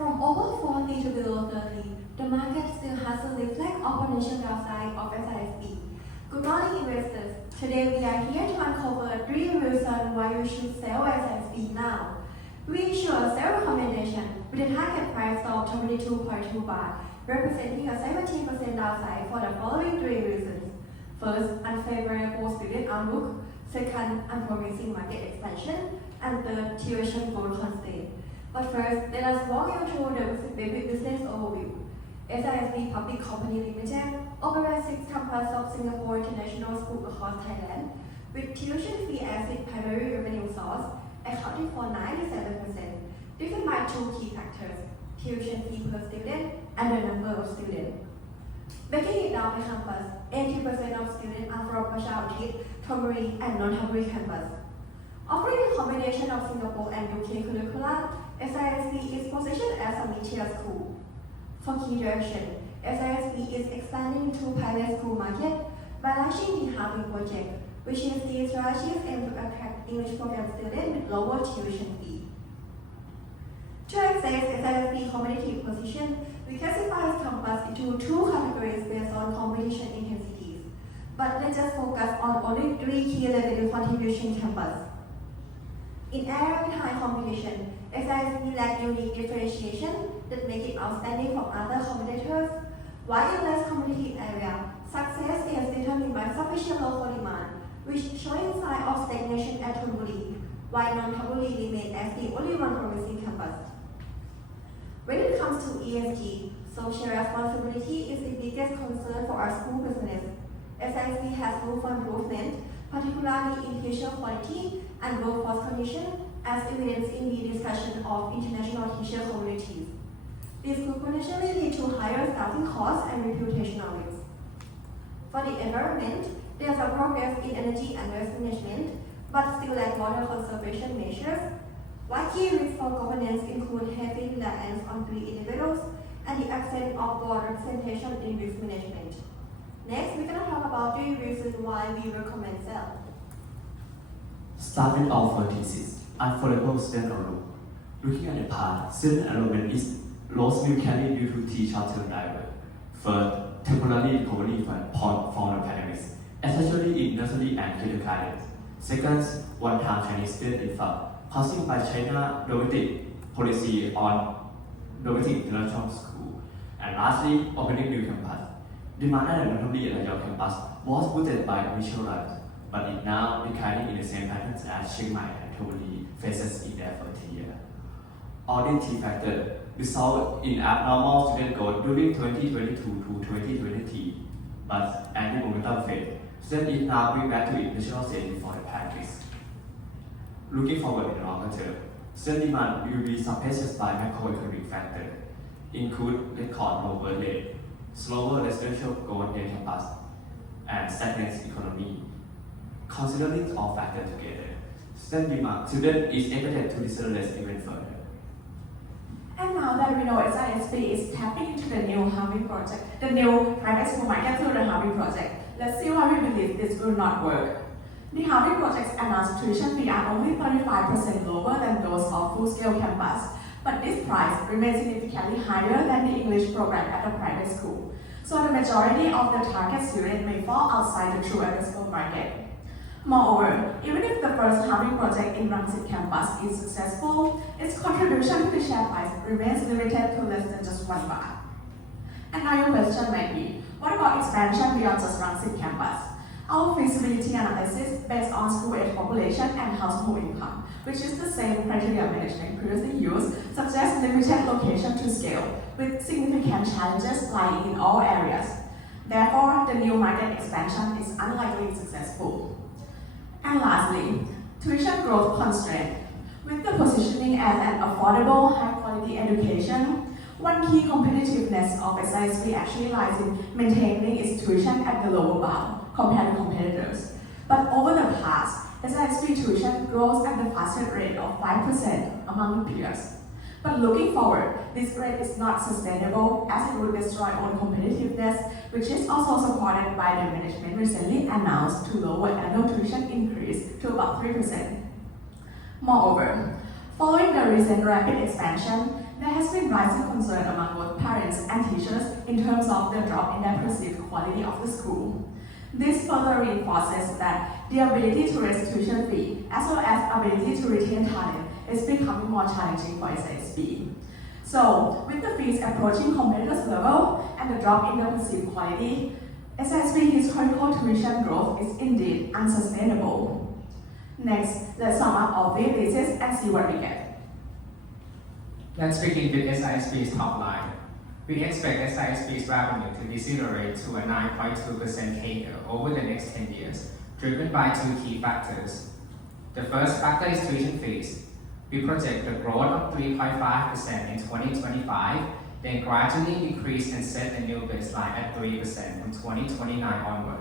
From over 40 to below 30, the market still has a reflect of potential downside of SISB. Good morning, investors. Today we are here to uncover 3 reasons why you should sell SISB now. We issue a sell recommendation with a target price of 22.2 baht, representing a 17% downside for the following 3 reasons. First, unfavorable student outlook. Second, unpromising market expansion. And third, tuition growth constraint. But first, let us walk you through the business overview. SISB Public Company Limited operates 6 campuses of Singapore International School across Thailand, with tuition fee as its primary revenue source, accounting for 97%, driven by 2 key factors: tuition fee per student and the number of students. Breaking it down by campus, 80% of students are from Prachautit, Thonburi, and non-Thonburi campus. Offering a combination of Singapore and UK curricula, SISB is positioned as a mid-tier school. For key direction, SISB is expanding to private school market by launching the Harvey project, which is the strategies aimed to attract English program students with lower tuition fee. To access SISB competitive position, we classify campus into 2 categories based on competition intensities. But let's just focus on only 3 key revenue contribution campuses. In areas with high competition, SISB lacks unique differentiation that make it outstanding from other competitors, while in less competitive area, success is determined by sufficient local demand, which showing signs of stagnation at Thonburi, while non-Thonburi remains as the only one promising campus. When it comes to ESG, social responsibility is the biggest concern for our school business. SISB has room for improvement, particularly in teacher quality and workforce conditions, as evidenced in the discussion of international teacher communities. This could potentially lead to higher staffing costs and reputational risks. For the environment, there is a progress in energy and waste management, but still lack water conservation measures. While key risks for governance include heavy reliance on 3 individuals and the absence of board representation in risk management. Next, we're going to talk about 3 reasons why we recommend sell. Starting off for thesis, unfavorable student outlook. Looking at the past, student enrollment is low significantly due to 3 short-term drivers. First, temporary recovery from the pandemic, especially in nursery and kindergarten. Second, one-time Chinese student influx, caused by China's domestic policy on domestic international school. And lastly, opening new campus. Demand at the Thonburi and Rayong campus was boosted by initial launch, but is now declining in the same pattern as Chiang Mai and Thonburi faces in their first year. All these 3 factors result in abnormal student growth during 2022 to 2023, but as the momentum fades, students is now going back to the initial stage before the pandemic. Looking forward in the longer term, student demand will be suppressed by macroeconomic factors, include record low birth rate, slower residential growth near campus, and stagnant economy. Considering all factors together, student is expected to decelerate even further. And now that we know SISB is tapping into the new Harvey project, the new private school market through the Harvey project, let's see why we believe this will not work. The Harvey project's announced tuition fee are only 35% lower than those of full-scale campus, but this price remains significantly higher than the English program at the private school. So the majority of the target students may fall outside the true school market. Moreover, even if the first Harvey project in Rangsit campus is successful, its contribution to the share price remains limited to less than just 1 baht. And now your question might be, what about expansion beyond just Rangsit campus? Our feasibility analysis based on school age population and household income, which is the same criteria management previously used, suggests limited location to scale, with significant challenges lying in all areas. Therefore, the new market expansion is unlikely successful. And lastly, tuition growth constraint. With the positioning as an affordable, high-quality education, one key competitiveness of SISB actually lies in maintaining its tuition at the lower bound compared to competitors. But over the past, SISB tuition grows at the fastest rate of 5% among the peers. But looking forward, this rate is not sustainable as it will destroy own competitiveness, which is also supported by the management recently announced to lower annual tuition increase to about 3%. Moreover, following the recent rapid expansion, there has been rising concern among both parents and teachers in terms of the drop in their perceived quality of the school. This further reinforces that the ability to raise tuition fee as well as ability to retain talent is becoming more challenging for SISB. So, with the fees approaching competitors' level and the drop in the perceived quality, SISB historical tuition growth is indeed unsustainable. Next, let's sum up our fee basis and see what we get. Let's begin with SISB's top line. We expect SISB's revenue to decelerate to a 9.2% CAGR over the next 10 years, driven by two key factors. The first factor is tuition fees. We project a growth of 3.5% in 2025, then gradually decrease and set a new baseline at 3% from 2029 onward.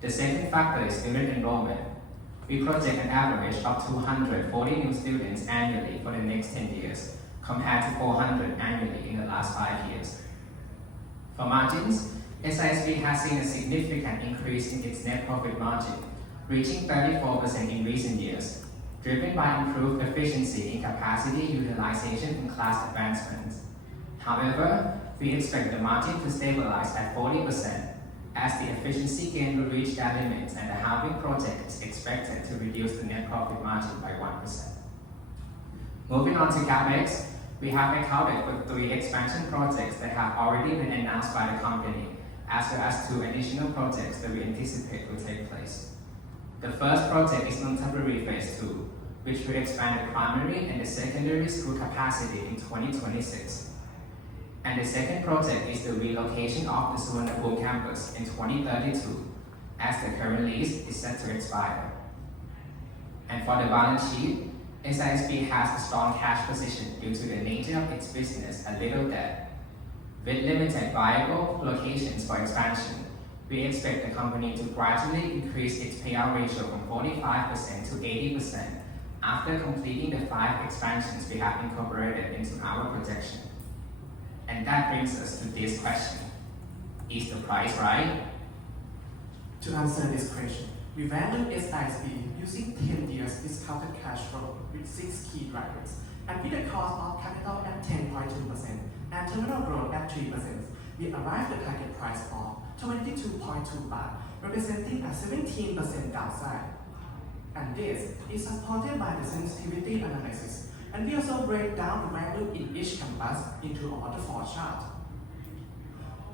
The second factor is student enrollment. We project an average of 240 new students annually for the next 10 years, compared to 400 annually in the last 5 years. For margins, SISB has seen a significant increase in its net profit margin, reaching 34% in recent years, driven by improved efficiency in capacity utilization and class advancements. However, we expect the margin to stabilize at 40% as the efficiency gain will reach their limits and the housing project is expected to reduce the net profit margin by 1%. Moving on to CapEx, we have accounted for 3 expansion projects that have already been announced by the company, as well as 2 additional projects that we anticipate will take place. The first project is Nonthaburi Phase 2, which will expand the primary and the secondary school capacity in 2026. And the second project is the relocation of the Chulalongkorn campus in 2032, as the current lease is set to expire. And for the balance sheet, SISB has a strong cash position due to the nature of its business and little debt. With limited viable locations for expansion, we expect the company to gradually increase its payout ratio from 45% to 80% after completing the 5 expansions we have incorporated into our projection. And that brings us to this question. Is the price right? To answer this question, we value SISB using 10 years discounted cash flow with 6 key drivers, and with a cost of capital at 10.2% and terminal growth at 3%, we arrived at a target price of 22.2 baht, representing a 17% downside. And this is supported by the sensitivity analysis, and we also break down the value in each campus into a waterfall chart.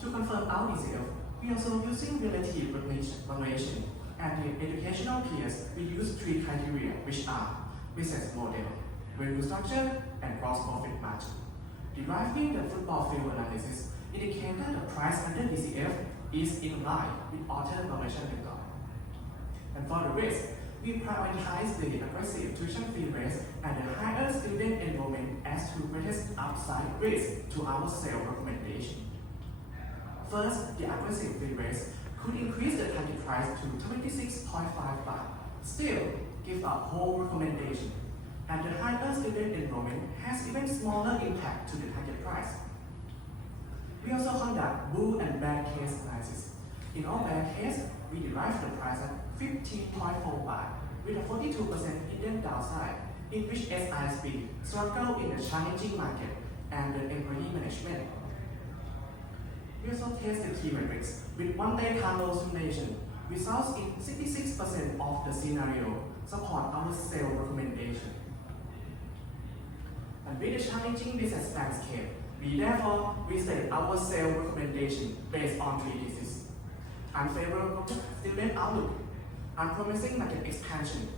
To confirm our DCF, we are also using relative valuation, and in educational peers, we use 3 criteria, which are business model, revenue structure, and gross profit margin. Deriving the football field analysis indicates that the price under DCF is in line with author valuation method. And for the risk, we prioritize the aggressive tuition fee rates and the higher student enrollment as the greatest upside risk to our sale recommendation. First, the aggressive fee rates could increase the target price to 26.5 baht, still give a whole recommendation. And the higher student enrollment has even smaller impact to the target price. We also conduct bull and bear case analysis. In all bear cases, we derive the price at 15.4 baht with a 42% hidden downside, in which SISB struggle in a challenging market and the employee management. We also test the key metrics with one-day Carlo simulation. Results in 66% of the scenario support our sale recommendation. And with the challenging business landscape, we therefore reset our sale recommendation based on 3 theses: unfavorable student outlook, unpromising market expansion,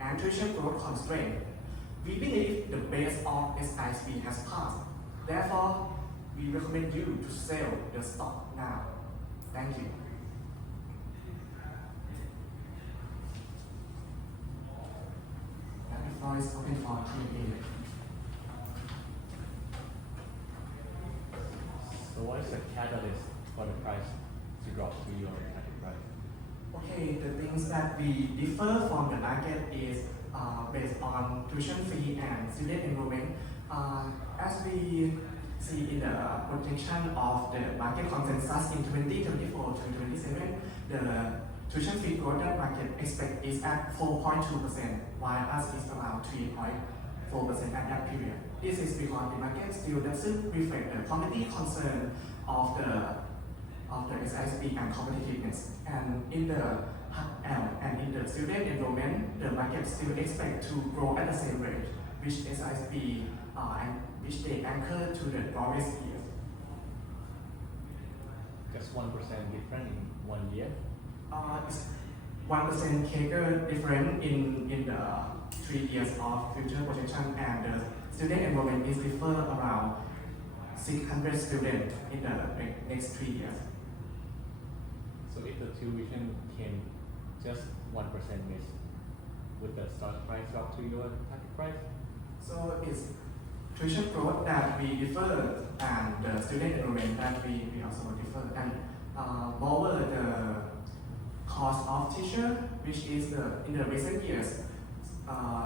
and tuition growth constraint. We believe the base of SISB has passed. Therefore, we recommend you to sell the stock now. Thank you. And the floor is open for Q&A. So what is the catalyst for the price to drop to your target price? Okay, the things that we differ from the market is based on tuition fee and student enrollment. As we see in the projection of the market consensus in 2024 to 2027, the tuition fee growth that market expect is at 4.2%, while us is around 3.5%. 4% at that period. This is because the market still doesn't reflect the quality concern of the SISP and competitiveness. And in the student enrollment, the market still expect to grow at the same rate, which SISP and which they anchor to the previous years. Just 1% different in 1 year. It's 1% CAGR different in the 3 years of future projection, and the student enrollment is differ around 600 students in the next 3 years. So if the tuition came just 1% miss, would the stock price up to your target price? So it's tuition growth that we defer and the student enrollment that we also defer. And moreover, the cost of teacher, which is in the recent years,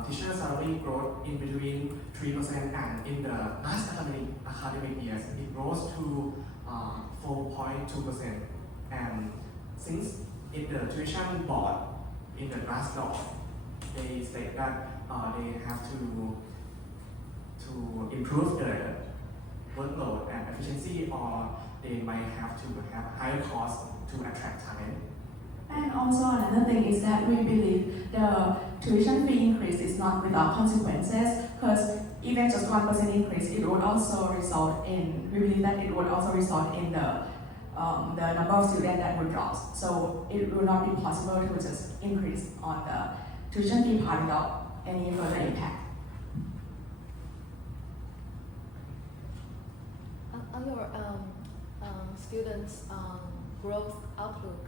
teacher salary growth in between 3%, and in the last academic years, it rose to 4.2%. And since in the tuition board, in the draft law, they state that they have to improve the workload and efficiency, or they might have to have higher costs to attract talent. And also another thing is that we believe the tuition fee increase is not without consequences, because even just 1% increase, it would also result in, we believe that it would also result in the number of students that would drop. So it will not be possible to just increase on the tuition fee part without any further impact. On your students' growth outlook,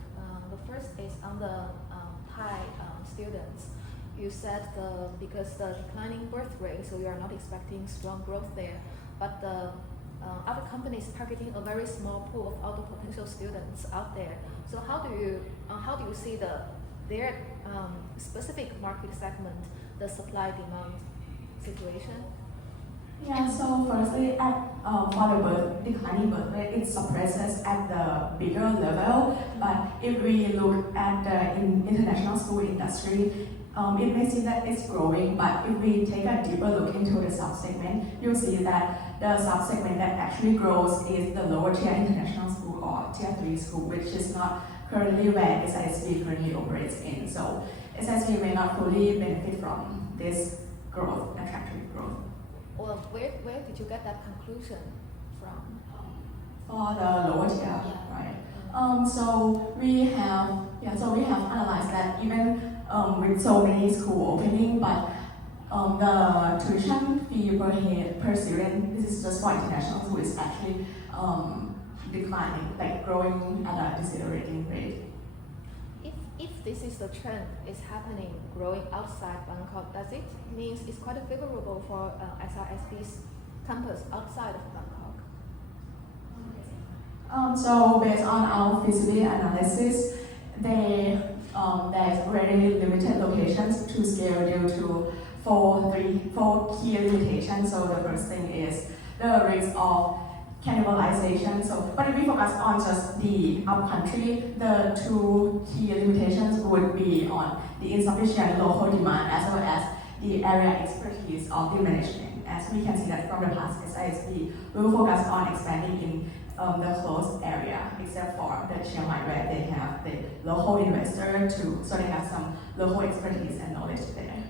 the first is on the Thai students. You said because the declining birth rate, so you are not expecting strong growth there. But the other companies targeting a very small pool of other potential students out there. So how do you see their specific market segment, the supply-demand situation? Yeah, so firstly, for the declining birth rate, it suppresses at the bigger level. But if we look at the international school industry, it may seem that it's growing, but if we take a deeper look into the sub-segment, you'll see that the sub-segment that actually grows is the lower tier international school or tier 3 school, which is not currently where SISP currently operates in. So SISP may not fully benefit from this growth, attractive growth. Well, where did you get that conclusion from? For the lower tier, Yeah. right? So we have analyzed that even with so many school opening, but the tuition fee per student, this is just for international school, is actually declining, like growing at a decelerating rate. If this is the trend is happening, growing outside Bangkok, does it mean it's quite favorable for SISP's campus outside of Bangkok? So based on our feasibility analysis, there's very limited locations to scale due to four key limitations. So the first thing is the risk of cannibalization. So, but if we focus on just the upcountry, the two key limitations would be on the insufficient local demand as well as the area expertise of the management. As we can see that from the past SISP, we will focus on expanding in the closed area, except for the Chiang Mai where they have the local investor so they have some local expertise and knowledge there.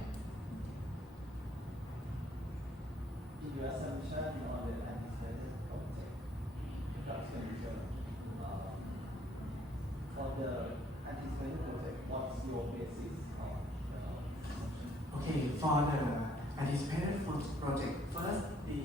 In your assumption on the anticipated project production, for the anticipated project, what's your basis of assumption? Okay, for the anticipated project, first the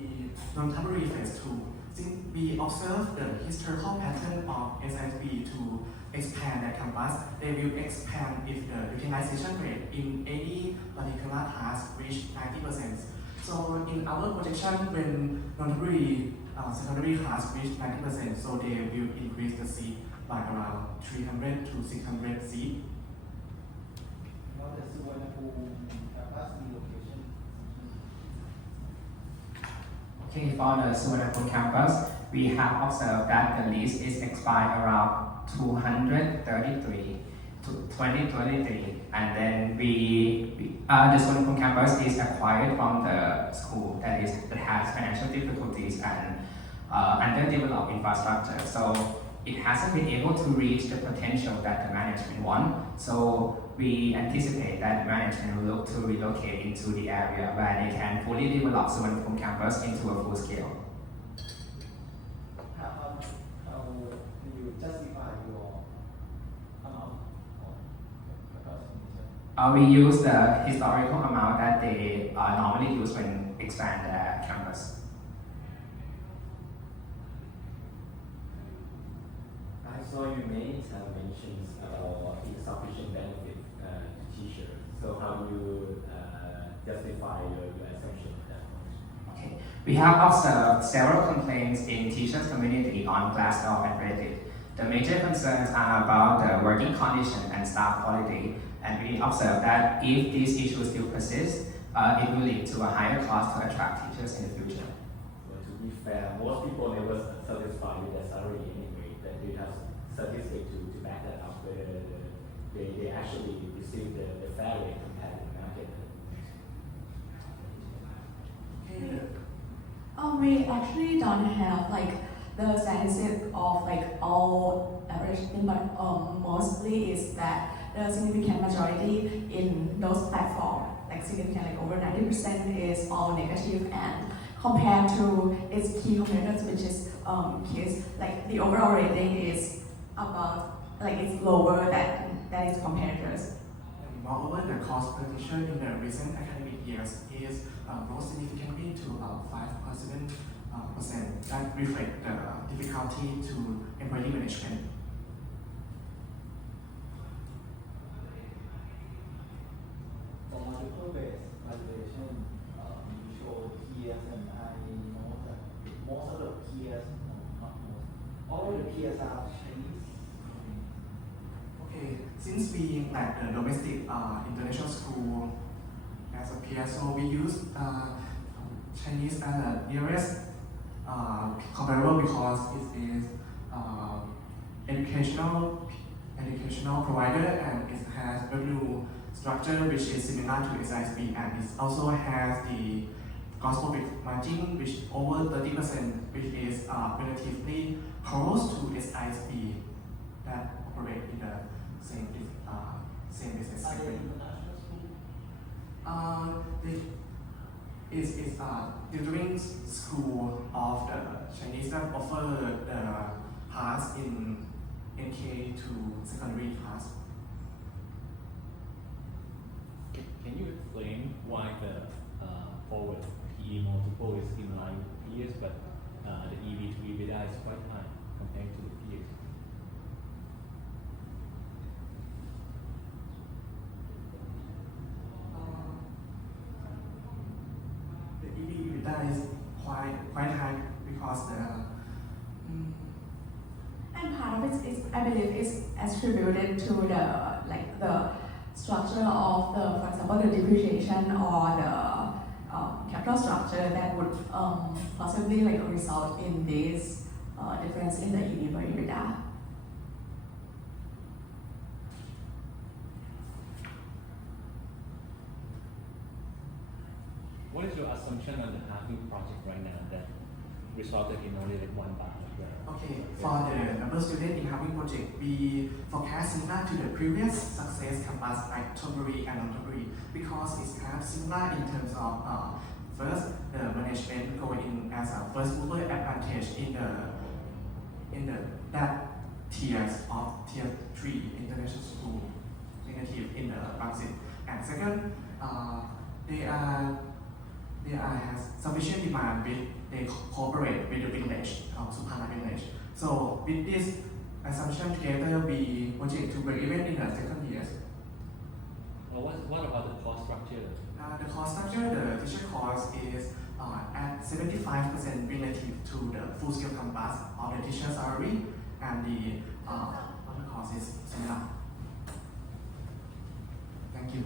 Nonthaburi phase 2. Since we observe the historical pattern of SISP to expand the campus, they will expand if the utilization rate in any particular class reach 90%. So in our projection, when Nonthaburi secondary class reach 90%, so they will increase the seat by around 300 to 600 seats. Now the Chulalongkorn campus relocation. Okay, for the Chulalongkorn campus, we have observed that the lease is expired around 233 2023, and then the Chulalongkorn campus is acquired from the school that has financial difficulties and underdeveloped infrastructure. So it hasn't been able to reach the potential that the management want. So we anticipate that management will look to relocate into the area where they can fully develop Chulalongkorn campus into a full scale. How do you justify your amount of capacity? We use the historical amount that they normally use when expand their campus. I saw you made mentions about insufficient benefit to teachers. So how do you justify your assumption at that point? Okay. We have observed several complaints in teachers' community on Glassdoor and Reddit. The major concerns are about the working condition and staff quality, and we observe that if these issues still persist, it will lead to a higher cost to attract teachers in the future. So to be fair, most people never satisfied with their salary anyway. That they have statistics to back that up, where they actually receive the fair rate compared to the market. We actually don't have like the statistic of like all average thing, but mostly is that the significant majority in those platforms, like significant, like over 90% is all negative, and compared to its key competitors, which is kids, like the overall rating is about, like it's lower than its competitors. Moreover, the cost per teacher in the recent academic years is rose significantly to about 5%. That reflect the difficulty to employee management. For multiple-based evaluation, you show peers, and I know that most of the peers, not most, all of the peers are Chinese. Okay, since we like the domestic international school as a peer, so we use Chinese as the nearest comparable because it is educational provider, and it has revenue structure which is similar to SISB, and it also has the gross profit margin which over 30%, which is relatively close to SISB that operate in the same business Are they segment. international school? Is tutoring school of the Chinese that offer the class in NK to secondary class. Can you explain why the forward PE multiple is in line with peers, but the EV to EBITDA is quite high compared to the peers? The EBITDA is quite high because And part of it is, I believe, is attributed to the structure of for example, the depreciation or the capital structure that would possibly result in this difference in the EV by EBITDA. What is your assumption on the halving project right now that resulted in only like 1 baht of the? Okay, for the number of students in Housing project, we forecast similar to the previous success campus like Chonburi and Nonthaburi because it has similar in terms of first, the management going in as a first mover advantage in that tiers of tier 3 international school negative in the Bangsit. And second, they has sufficient demand with they cooperate with the village of Supana village. So with this assumption together, we project to break even in the second years. Well, what about the cost structure? The cost structure, the teacher cost is at 75% relative to the full scale campus of the teacher salary, and the other cost is similar. Thank you.